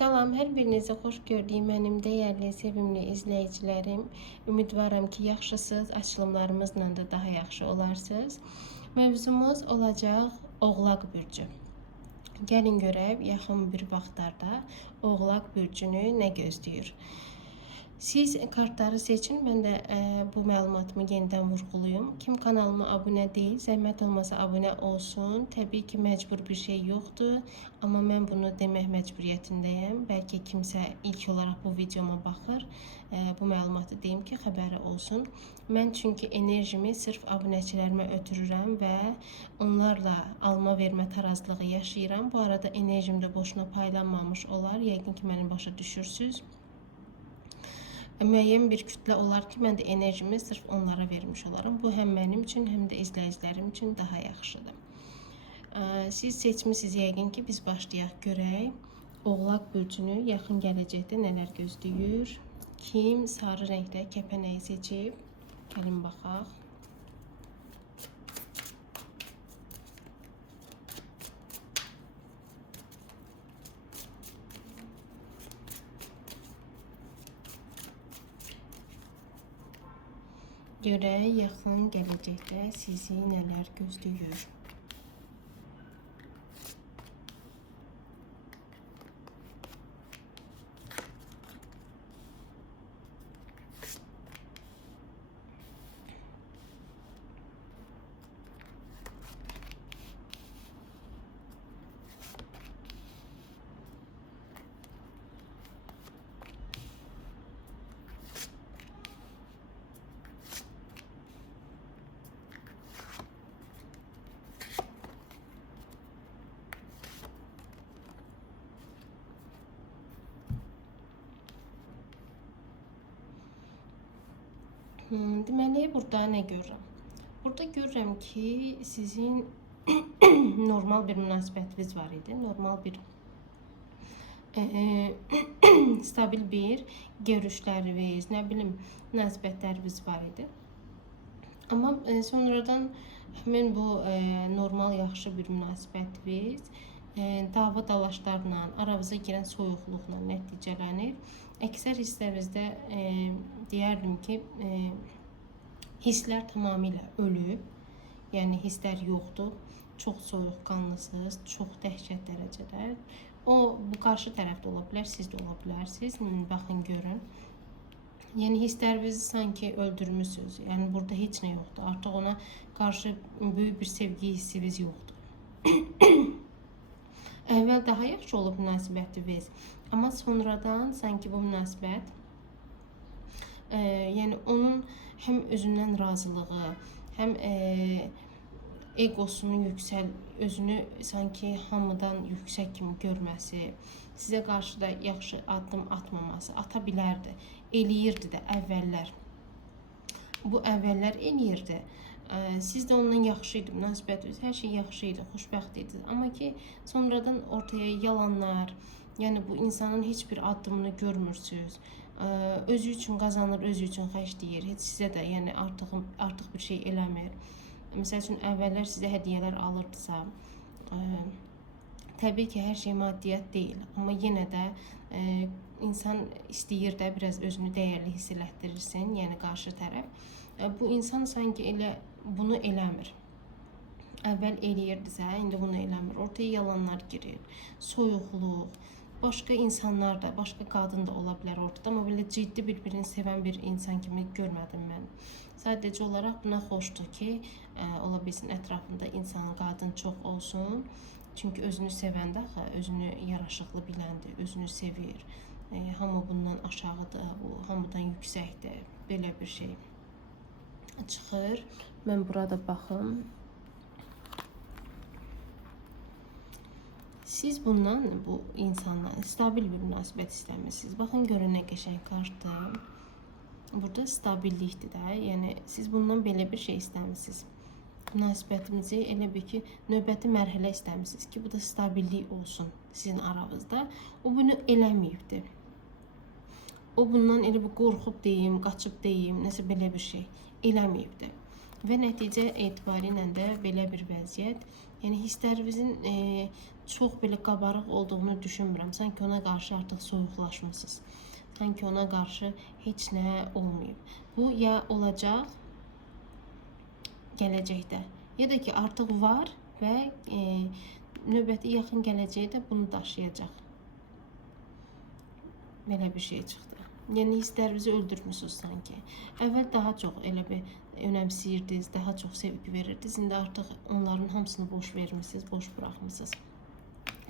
Salam, hər birinizi xoş gördüyüm mənim dəyərli, sevimli izləyicilərim. Ümidvaram ki, yaxşısınız, açılımlarımızla da daha yaxşı olarsınız. Mövzumuz olacaq Oğlaq bürcü. Gəlin görək yaxın bir vaxtlarda Oğlaq bürcünü nə gözləyir. Siz kartları seçin. Ben de e, bu məlumatımı yenidən vurğulayım. Kim kanalıma abunə deyil, zəhmət olmasa abunə olsun. Təbii ki, məcbur bir şey yoxdur, amma mən bunu demək məcburiyyətindəyəm. Bəlkə kimsə ilk olaraq bu videoma baxır. E, bu məlumatı deyim ki, xəbəri olsun. Mən çünki enerjimi sırf abunəçilərimə ötürürəm və onlarla alma vermə tarazlığı yaşayıram. Bu arada enerjim də boşuna paylanmamış olar. Yəqin ki, məni başa düşürsüz müəyyən bir kütlə olar ki, mən də enerjimi sırf onlara vermiş olaram. Bu həm mənim üçün, həm də izləyicilərim üçün daha yaxşıdır. Siz seçmisiniz yəqin ki, biz başlayaq görək. Oğlaq bürcünü yaxın gələcəkdə nələr gözləyir? Kim sarı rəngdə kəpənəyi seçib? Gəlin baxaq. Görək yaxın gələcəkdə sizi nələr gözləyir. Deməli, burada nə görürəm? Burada görürəm ki, sizin normal bir münasibətiniz var idi. Normal bir e, stabil bir görüşləriniz, nə bilim, münasibətləriniz var idi. Amma e, sonradan həmin bu e, normal yaxşı bir münasibətiniz e, dava dalaşlarla, aranıza girən soyuqluqla nəticələnir. Əksər hisslərinizdə e, deyərdim ki, e, hisslər tamamilə ölüb. Yəni hisslər yoxdur. Çox soyuqqanlısınız, çox dəhşət dərəcədə. O bu qarşı tərəfdə ola bilər, siz də ola bilərsiniz. Hmm, Baxın görün. Yəni hisslərinizi sanki öldürmüsünüz. Yəni burada heç nə yoxdur. Artıq ona qarşı böyük bir sevgi hissiniz yoxdur. Əvvəl daha yaxşı olub münasibətiniz, amma sonradan sanki bu münasibət e, yəni onun həm özündən razılığı, həm e, eqosunun yüksəl, özünü sanki hamıdan yüksək kimi görməsi, sizə qarşı da yaxşı addım atmaması, ata bilərdi, eləyirdi də əvvəllər. Bu əvvəllər eləyirdi. Ə, Siz də ondan yaxşı idi, münasibətiniz, hər şey yaxşı idi, xoşbəxt idiniz. Amma ki, sonradan ortaya yalanlar, yəni bu insanın heç bir addımını görmürsüz. Ə, Özü üçün qazanır, özü üçün xərcləyir. Heç sizə də yəni artıq artıq bir şey eləmir. Məsəl üçün əvvəllər sizə hədiyyələr alırdısa, ə, Təbii ki, hər şey maddiyyat deyil, amma yenə də e, insan istəyir də biraz özünü dəyərli hiss elətdirirsin, yəni qarşı tərəf. E, bu insan sanki elə bunu eləmir. Əvvəl eləyirdisə, indi bunu eləmir. Ortaya yalanlar girir, soyuqluq, başqa insanlar da, başqa qadın da ola bilər ortada, amma belə ciddi bir-birini sevən bir insan kimi görmədim mən. Sadəcə olaraq buna xoşdur ki, ə, ola bilsin ətrafında insan, qadın çox olsun. Çünki özünü sevəndə axı özünü yaraşıqlı biləndir, özünü sevir. E, hamı bundan aşağıdır, bu hamıdan yüksəkdir. Belə bir şey çıxır. Mən burada baxım. Siz bundan bu insanla stabil bir münasibət istəmirsiniz. Baxın görün nə qəşəng kartdır. Burada stabillikdir də. Yəni siz bundan belə bir şey istəmirsiniz. Münasibətimizi elə bir ki, növbəti mərhələ istəmirsiniz ki, bu da stabillik olsun sizin aranızda. O bunu eləməyibdi. O bundan elə bir qorxub deyim, qaçıb deyim, nəsə belə bir şey eləməyibdi. Və nəticə etibarilə də belə bir vəziyyət, yəni hisslərinizin e, çox belə qabarıq olduğunu düşünmürəm. Sanki ona qarşı artıq soyuqlaşmısınız. Sanki ona qarşı heç nə olmayıb. Bu ya olacaq gələcəkdə, ya da ki artıq var və e, növbəti yaxın gələcəkdə bunu daşıyacaq. Belə bir şey çıxdı. Yəni hisslərinizi öldürmüsünüz sanki. Əvvəl daha çox elə bir önəmsiyirdiniz, daha çox sevgi verirdiniz. İndi artıq onların hamısını boş vermisiniz, boş buraxmısınız.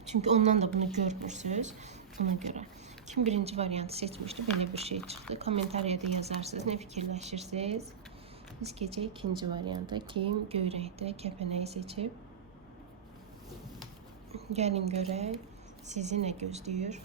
Çünki ondan da bunu görmürsünüz. Ona görə. Kim birinci variantı seçmişdi? Belə bir şey çıxdı. Kommentariyada yazarsınız. Nə fikirləşirsiniz? Biz keçək ikinci varianta. Kim göy rəngdə kəpənəyi seçib? Gəlin görək sizi nə gözləyir.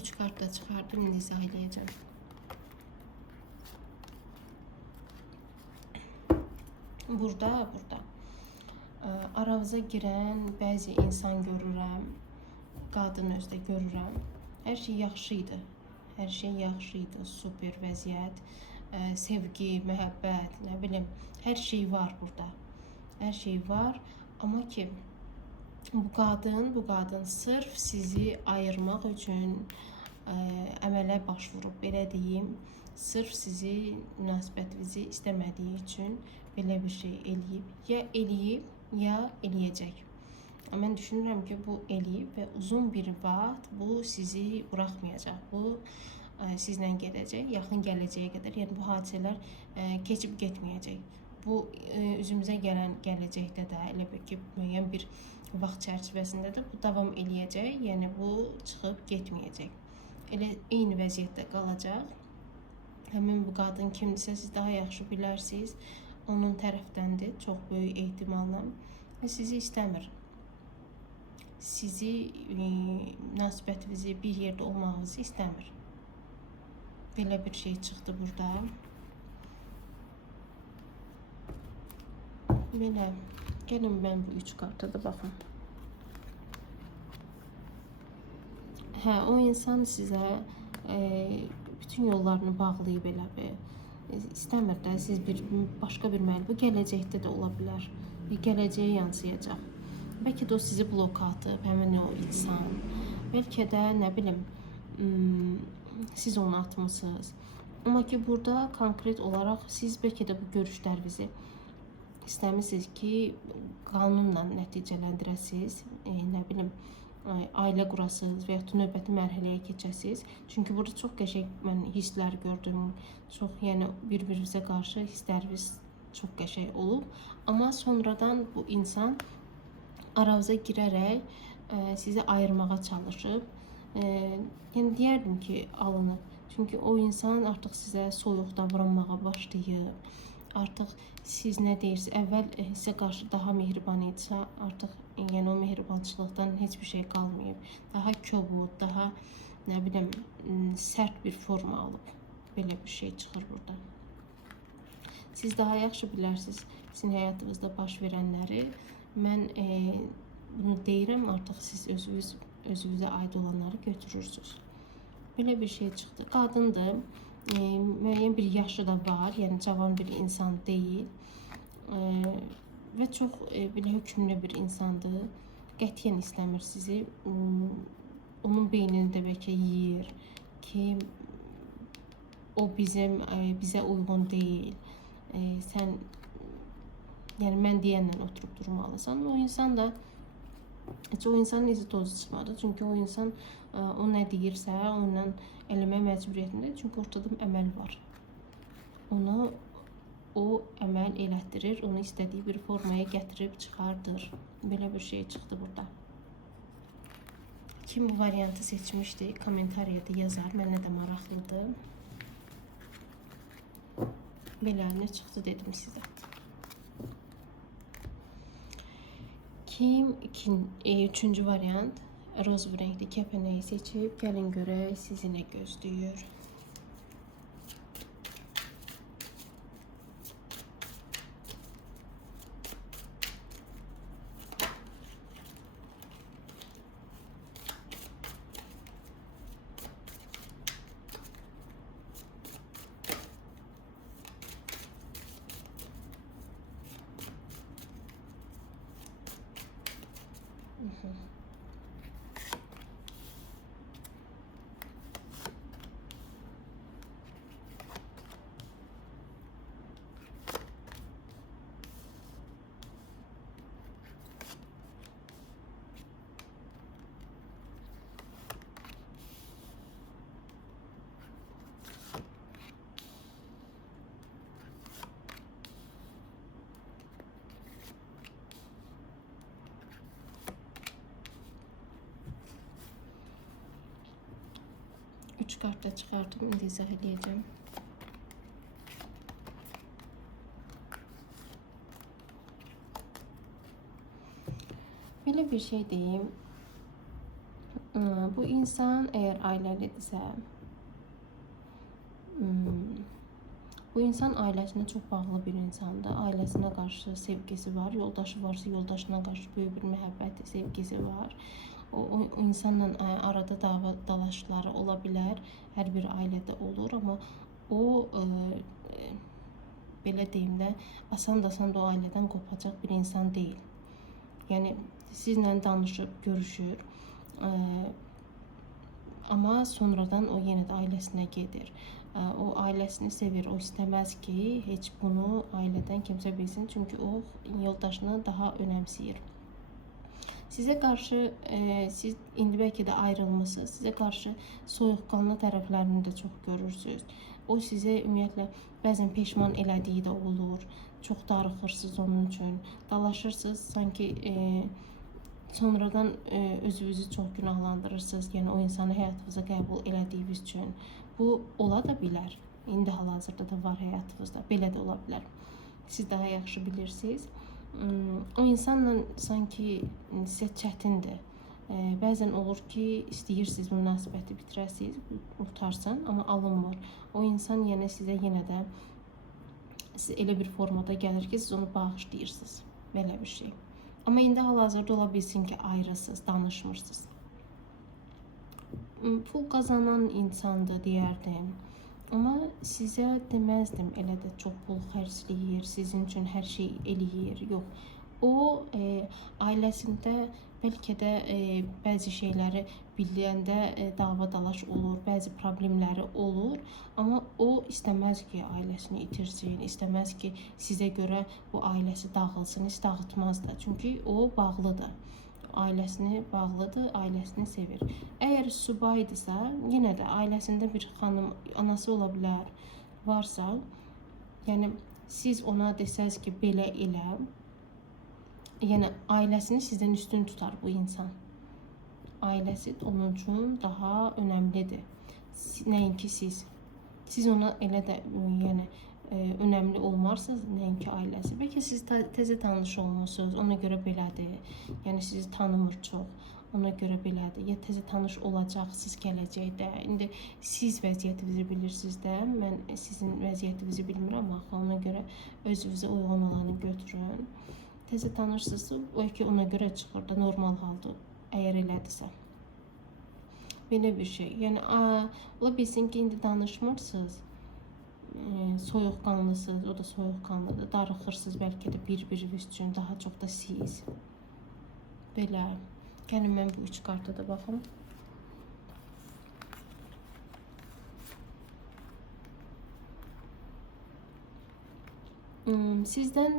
Üç kart da çıkardım. Edəcəm. Burada, burada. Ə, Aranıza girən bəzi insan görürəm. Qadın özdə görürəm. Hər şey yaxşı idi. Hər şey yaxşı idi. Super vəziyyət, ə, sevgi, məhəbbət, nə bilim, hər şey var burada. Hər şey var, amma ki bu qadın, bu qadın sırf sizi ayırmaq üçün ə, əmələ baş vurub, belə deyim. Sırf sizi münasibətinizi istəmədiyi üçün belə bir şey eləyib. Ya eləyib, ya eləyəcək. Mən düşünürəm ki, bu eləyib və uzun bir vaxt bu sizi buraxmayacaq. Bu ə, sizlə gedəcək, yaxın gələcəyə qədər. Yəni bu hadisələr ə, keçib getməyəcək. Bu ə, üzümüzə gələn gələcəkdə də elə bil ki, müəyyən bir vaxt çərçivəsində də bu davam eləyəcək. Yəni bu çıxıb getməyəcək. Elə eyni vəziyyətdə qalacaq. Həmin bu qadın kimdirsə siz daha yaxşı bilərsiniz. Onun tərəfdəndir çox böyük ehtimalla və sizi istəmir. Sizi e, münasibətinizi bir yerdə olmağınızı istəmir. Belə bir şey çıxdı burada. Belə. Gəlin mən bu üç karta da baxım. Hə, o insan sizə e, bütün yollarını bağlayıb elə bir istəmir də siz bir başqa bir müəllim gələcəkdə də ola bilər. Gələcəyə yansıyacaq. Bəlkə də o sizi bloka atıb, həmin o insan. Bəlkə də nə bilim siz onu atmısınız. Amma ki burada konkret olaraq siz bəlkə də bu görüşlərinizi istəmisiniz ki, qanunla nəticələndirəsiniz. E, nə bilim, ailə qurasınız və ya növbəti mərhələyə keçəsiniz. Çünki burada çox qəşəng mən hisslər gördüm. Çox, yəni bir-birimizə qarşı hisslərimiz çox qəşəng olub. Amma sonradan bu insan aranıza girərək ə, sizi ayırmağa çalışıb. Ə, yəni deyərdim ki, alınıb. Çünki o insan artıq sizə soyuq davranmağa başlayıb. Artıq siz nə deyirsiniz? Əvvəl e, sizə qarşı daha mehriban idisə, artıq e, yəni o mehribançılıqdan heç bir şey qalmayıb. Daha kobud, daha nə bilim sərt bir forma alıb. Belə bir şey çıxır burada. Siz daha yaxşı bilərsiniz sizin həyatınızda baş verənləri. Mən e, bunu deyirəm, artıq siz özünüz özünüzə aid olanları götürürsüz. Belə bir şey çıxdı. Qadındır e, müəyyən bir yaşı da var, yəni cavan bir insan deyil. E, və çox e, belə hökmlü bir insandır. Qətiyyən istəmir sizi. Onun beynini də bəlkə yeyir ki, o bizim e, bizə uyğun deyil. E, sən yəni mən deyənlə oturub durmalısan. O insan da heç o insanın izi tozu çıxmadı. Çünki o insan ə, o nə deyirsə, onunla eləmək məcburiyyətində. Çünki ortada əməl var. Onu o əməl elətdirir, onu istədiyi bir formaya gətirib çıxardır. Belə bir şey çıxdı burada. Kim bu variantı seçmişdi? Kommentariyada yazar. Mənə də maraqlıdır. Belə nə çıxdı dedim sizə. Kim ikin, e, üçüncü variant. Roz renkli kəpənəyi seçib gəlin görək sizi nə This 3 kartla çıkardım. Onu izah edeceğim. Böyle bir şey diyeyim. Bu insan eğer aileli ise bu insan ailəsinə çox bağlı bir insandır. Ailəsinə qarşı sevgisi var, yoldaşı varsa yoldaşına qarşı böyük bir məhəbbət sevgisi var. O, o, insanla ə, arada dava dalaşları ola bilər. Hər bir ailədə olur, amma o ə, ə, belə deyim də asan-asan da o ailədən qopacaq bir insan deyil. Yəni sizlə danışıb, görüşür. Ə, amma sonradan o yenə də ailəsinə gedir. O ailəsini sevir. O istəməz ki, heç bunu ailədən kimsə bilsin, çünki o yoldaşını daha önəmsəyir. Sizə qarşı e, siz indi bəlkə də ayrılmısınız. Sizə qarşı soyuqqanlı tərəflərini də çox görürsüz. O sizə ümumiyyətlə bəzən peşman elədiyi də olur. Çox darıxırsınız onun üçün. Dalaşırsınız sanki e, sonradan e, özünüzü çox günahlandırırsınız. Yəni o insanı həyatınıza qəbul elədiyiniz üçün. Bu ola da bilər. İndi hal-hazırda da var həyatınızda. Belə də ola bilər. Siz daha yaxşı bilirsiniz. Hmm, O insanla sanki sizə çətindir. E, Bəzən olur ki, istəyirsiniz münasibəti bitirəsiniz, qurtarsan, amma alınmır. O insan yenə sizə yenə də siz elə bir formada gəlir ki, siz onu bağışlayırsınız. Belə bir şey. Amma indi hal-hazırda ola bilsin ki, ayrısınız, danışmırsınız. M, Pul qazanan insandır deyərdim. Amma sizə deməzdim elə də çox pul xərcləyir, sizin üçün hər şey eləyir. Yox. O e, ailəsində bəlkə də e, bəzi şeyləri e, dava-dalaş olur, bəzi problemləri olur, amma o istəməz ki, ailəsini itirsin, istəməz ki, sizə görə bu ailəsi dağılsın, heç dağıtmaz da. Çünki o bağlıdır. Ailəsini bağlıdır, ailəsini sevir. Əgər subaydısa, yenə də ailəsində bir xanım, anası ola bilər, varsa, yəni siz ona desəz ki, belə elə, yəni ailəsini sizdən üstün tutar bu insan. Ailəsi onun üçün daha önəmlidir. Nəinki siz. Siz ona elə də yəni e, önəmli olmarsınız, nəinki ailəsi. Bəlkə siz təzə tanış olmusunuz, ona görə belədir. Yəni sizi tanımır çox. Ona görə belədir. Ya təzə tanış olacaqsınız gələcəkdə. İndi siz vəziyyətinizi bilirsiniz də. Mən sizin vəziyyətinizi bilmirəm axı. Ona görə özünüzə uyğun olanı götürün. Təzə tanışsınızsa, bəlkə ona görə çıxır da normal haldır. Əgər elədirsə. Belə bir şey. Yəni ola bilsin ki, indi danışmırsınız. E, soyuqqanlısınız, o da soyuqqanlıdır. Darıxırsınız bəlkə də bir-biriniz üçün, daha çox da siz. Belə. Gəlin mən bu üç karta da baxım. Sizdən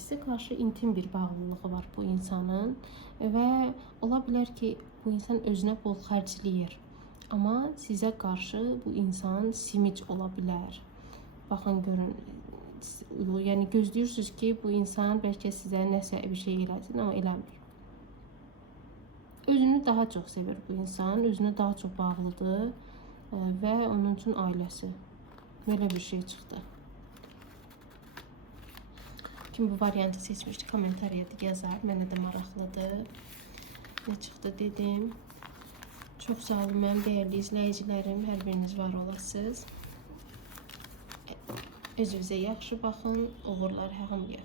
sizə qarşı intim bir bağlılığı var bu insanın və ola bilər ki, bu insan özünə bol xərcləyir. Amma sizə qarşı bu insan simic ola bilər. Baxın görün. Yəni gözləyirsiniz ki, bu insan bəlkə sizə nəsə bir şey eləsin, amma eləmir. Özünü daha çox sevir bu insan, özünə daha çox bağlıdır e, və onun üçün ailəsi. Belə bir şey çıxdı. kim bu variantı seçmişdi kommentariya da yazar. Mənə də maraqlıdır. Nə çıxdı dedim. Çox sağ olun mənim dəyərli izləyicilərim. Hər biriniz var olasınız. Özünüzə yaxşı baxın. Uğurlar hamıya.